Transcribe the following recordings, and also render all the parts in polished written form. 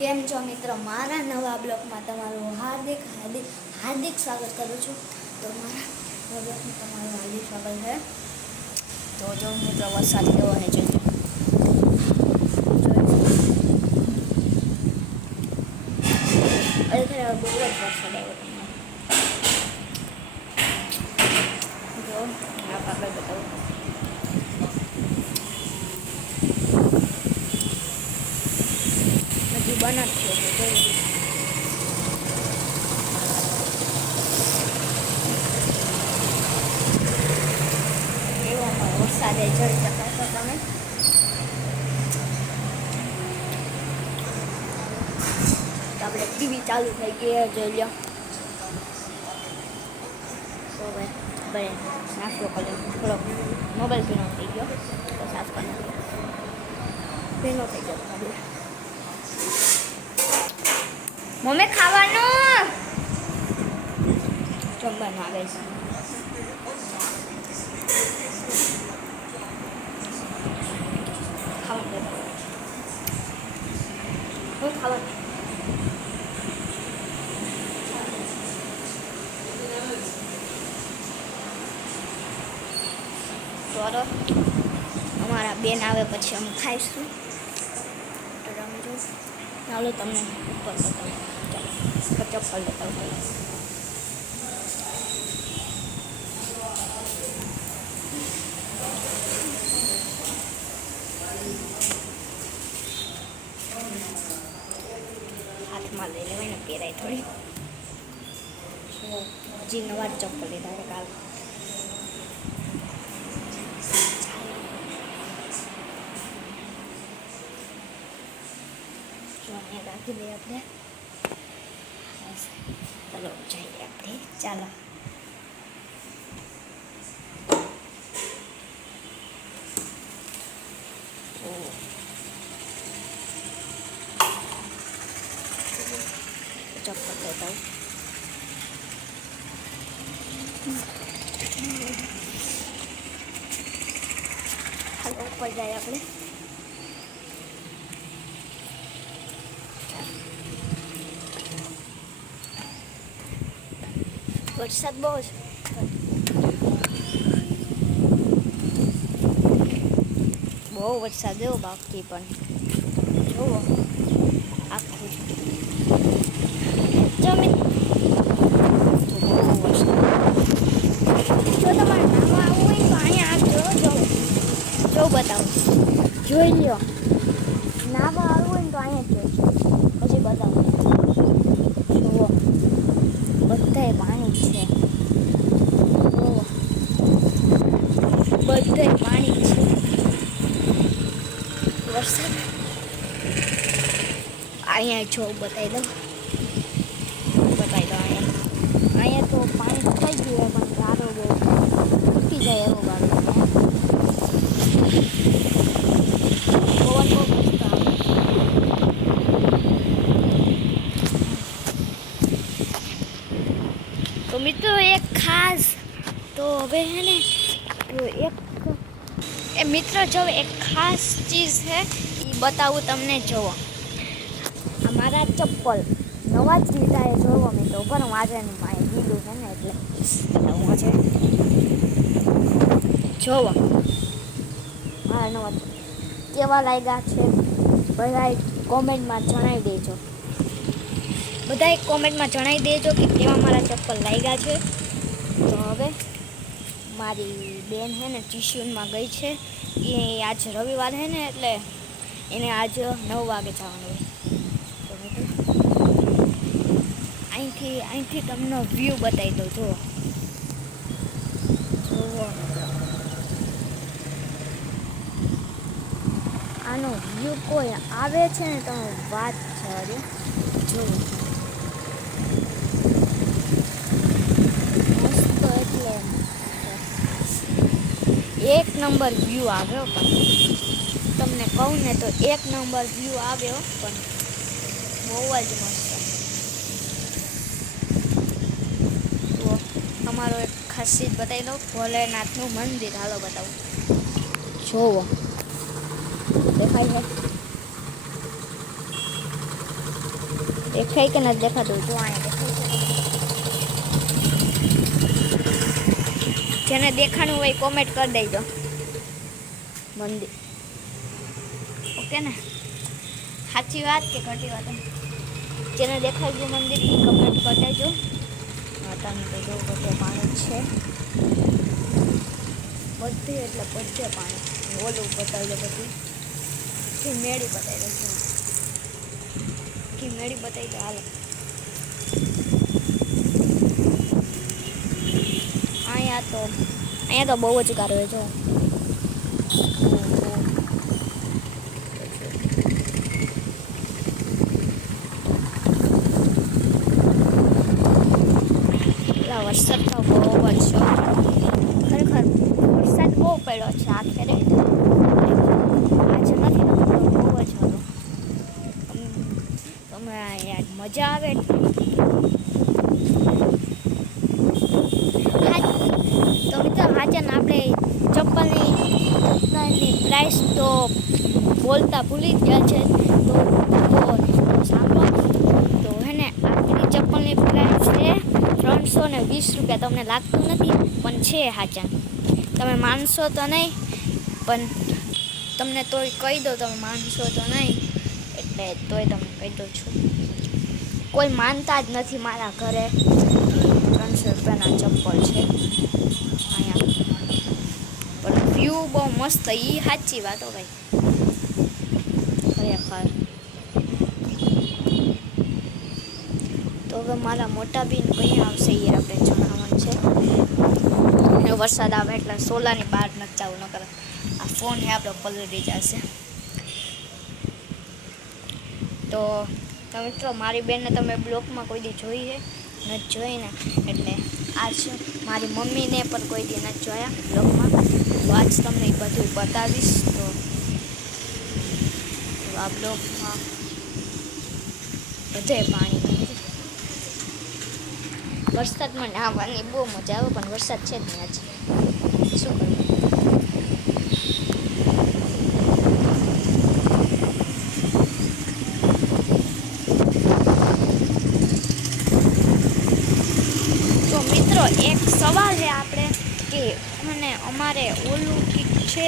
કેમ છો મિત્રો, મારા નવા બ્લોગમાં તમારું હાર્દિક હાર્દિક હાર્દિક સ્વાગત કરું છું. તો મારા નવા બ્લોગમાં તમારું હાર્દિક સ્વાગત છે. તો જો મિત્રો વરસાદ કેવો છે જોજો. અરે બહુ જ વરસાદ આવ્યો તમને જો આ પાકડ બતાવું. હજી બનાવજો જોયું. વરસાદે જઈ શકો છો તમે. આપણે ટીવી ચાલુ થઈ ગઈ જોઈ લો. તો હવે નાસ્તો કરી થોડોક મોબાઈલ ભીનો થઈ ગયો તો સાફ કરી ભીનો થઈ ગયો. મમ્મી ખાવાનું જમવાનું આવે છે. હું ખાવાનું તો અમારા બેન આવે પછી અમે ખાઈશું. તો રમજો ચાલો તમને ઉપર બતાવું. ચાલો ચપ્પલ બતાવું. હાથમાં લઈ લેવાય ને પહેરાય થોડી. હજી નવા ચપ્પલ લીધા છે કાલ. રાખી દઈએ આપણે. ચાલો જઈએ આપણે. ચાલો ચપ્પલ લેતા હાલો ઉપર જાય આપણે. વરસાદ બહુ છે. બહુ વરસાદ એવો બાકી પણ જુઓ આખું જમીન બહુ વરસાદ. જો તમારે નામાં આવવું હોય તો અહીંયા આવજો. જો બતાવું જોઈ લ્યો. નામાં આવવું હોય તો અહીંયા જ જોઈજો. પછી બતાવું જુઓ બધાય પાણી છે. બધાય પાણી છે. વરસાદ અહીંયા જો બતાવી દઉં. અહીંયા તો પાણી થઈ ગયું પણ ગારો બહુ તૂટી જાય એવો ગારો. પવન બહુ મસ્ત આવે. તો મિત્રો એક ખાસ તો હવે હે ને મિત્રો જો એક ખાસ ચીઝ છે એ બતાવું તમને. જોવો અમારા ચપ્પલ નવા જ લીધા એ જોવો મિત્રો. પણ આજે લીધું છે ને એટલે બતાવું છે. જોવો મારા નવા કેવા લાગ્યા છે બધા કોમેન્ટમાં જણાવી દેજો. બધાએ કોમેન્ટમાં જણાવી દેજો કે કેવા મારા ચપ્પલ લાગ્યા છે. તો હવે મારી બેન છે ને ટ્યુશનમાં ગઈ છે. એ આજ રવિવાર છે ને એટલે એને આજ 9 વાગે જવાનું હોય. તો અહીંથી તમને વ્યૂ બતાવી દઉં. જુઓ આનો વ્યૂ કોઈ આવે છે ને તો વાત છે. જુઓ મસ્ત એટલે એક નંબર વ્યૂ આવ્યો. પણ તમને કહું ને તો એક નંબર વ્યૂ આવ્યો પણ બહુ જ મસ્ત. તો અમારો એક ખાસિયત બતાવી દઉં. ભોલેનાથનું મંદિર હાલો બતાવું. જોવો દેખાય છે. દેખાય કે નથી દેખાતું? જો અહીંયા દેખાય છે. જેને દેખાણું હોય કોમેન્ટ કરી દેજો. મંદિર ઓકે ને? સાચી વાત કે ખોટી વાત? જેને દેખાય ગયું મંદિર એ કમેન્ટ કરી દેજો. તમે તો જો બધે પાણી છે, બધે એટલે બધે પાણી. ઓલું બતાવી દો બધું. મેળી બતાવી દઈશું. મેળી બતાવી દો હાલો. અહીંયા તો બહુ જ ગારો હોય જો. વરસાદ તો બહુ જ છે ખરેખર. વરસાદ બહુ પડ્યો છે આ ખેરે. આજે નથી બહુ જ હતો. તમે યાર મજા આવે. તો મિત્રો આજે ને આપણે ચપ્પલની પ્રાઇસ તો બોલતા ભૂલી ગયા છે. તો સાંભળો તો હે ને આપણી ચપ્પલની પ્રાઇસ છે 320 રૂપિયા. તમને લાગતું નથી પણ છે હાચા. તમે માનશો તો નહીં પણ તમને તોય કહી દો. તમે માનશો તો નહીં એટલે તોય તમને કહી દઉં છું. કોઈ માનતા જ નથી મારા ઘરે. 300 રૂપિયાના ચપ્પલ છે અહીંયા. પણ વ્યૂ બહુ મસ્ત. એ સાચી વાતો ભાઈ ખરેખર. તો હવે મારા મોટા બેન કઈ આવશે એ આપણે જણાવવાનું છે. વરસાદ આવે એટલે સોલાની બહાર નથી જવું, ન કરે આ ફોન એ આપણો પલળી જશે. તો મિત્રો મારી બેનને તમે બ્લોગમાં કોઈ દી જોઈ છે? નથી જોઈને એટલે આજ મારી મમ્મીને પણ કોઈ દી નથી જોયા બ્લોગમાં. તો આજ તમને એ બધું બતાવીશ. તો આ બ્લોગમાં બધે પાણી. વરસાદમાં નાહવાની બહુ મજા આવે પણ વરસાદ છે જ નહીં આજે. શું કરવું? તો મિત્રો એક સવાલ છે આપણે કે અને અમારે ઓલું કંઈક છે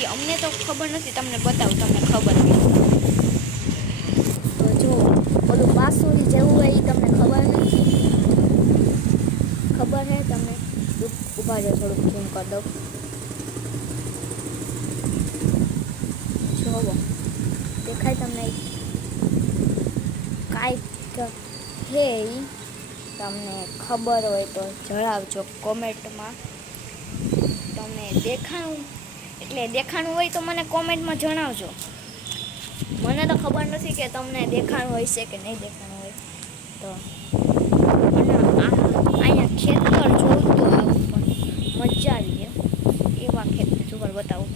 એ અમને તો ખબર નથી. તમને બતાવું, તમને ખબર છે. તો જો ઓલું બાંસુરી જેવું હોય એ તમને ખબર નથી. ખબર છે તમે? ઊભા જાઓ, થોડુંક ઝૂમ કરી દઉં. જોવો દેખાય તમને? કાંઈક હે ઈ તમને ખબર હોય તો જણાવજો કોમેન્ટમાં. તમને દેખાણું હોય તો મને કોમેન્ટમાં જણાવજો. મને તો ખબર નથી કે તમને દેખાણું હોય છે કે નહીં દેખાણું હોય. તો અહીંયા ખેતર જોવું તો આવું પણ મજા આવી જાય એવા ખેતર જોવા બતાવું.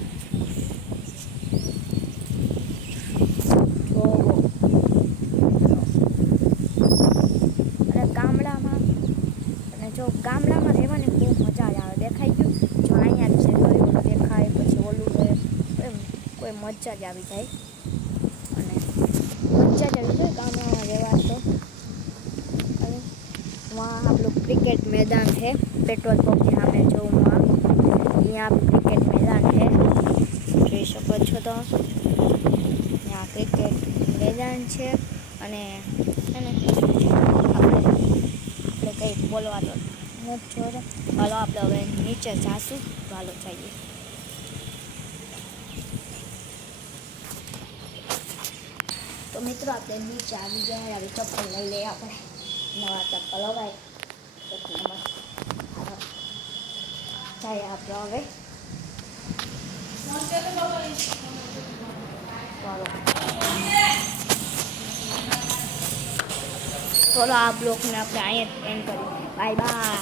ગામડામાં રહેવાની બહુ મજા આવે. દેખાઈ ગયું? જો અહીંયા જ છે ઓલું દેખાય પછી ઓલું એમ કોઈ મજા જ આવી જાય. અને મજા જ આવી જાય ગામડામાં રહેવા. તો અને વहाँ આપણું ક્રિકેટ मैदान है पेट्रोल पंप के सामने जो वहाँ यहाँ क्रिकेट मैदान है જોઈ શકો છો. તો यहाँ ક્રિકેટ मैदान છે અને આપણે કંઈ બોલવા તો નથી જોડે. હાલો આપણે હવે નીચે જાશું. હાલો જઈએ. તો મિત્રો આપણે નીચે આવી ગયા. હવે ચપ્પલ લઈ લઈએ આપણે. નવા ચપ્પલ લવાય પછી જાય આપણે હવે. ચાલો આ બ્લોગને આપણે અહીંયા જ એન્ડ કરીએ. Bye bye.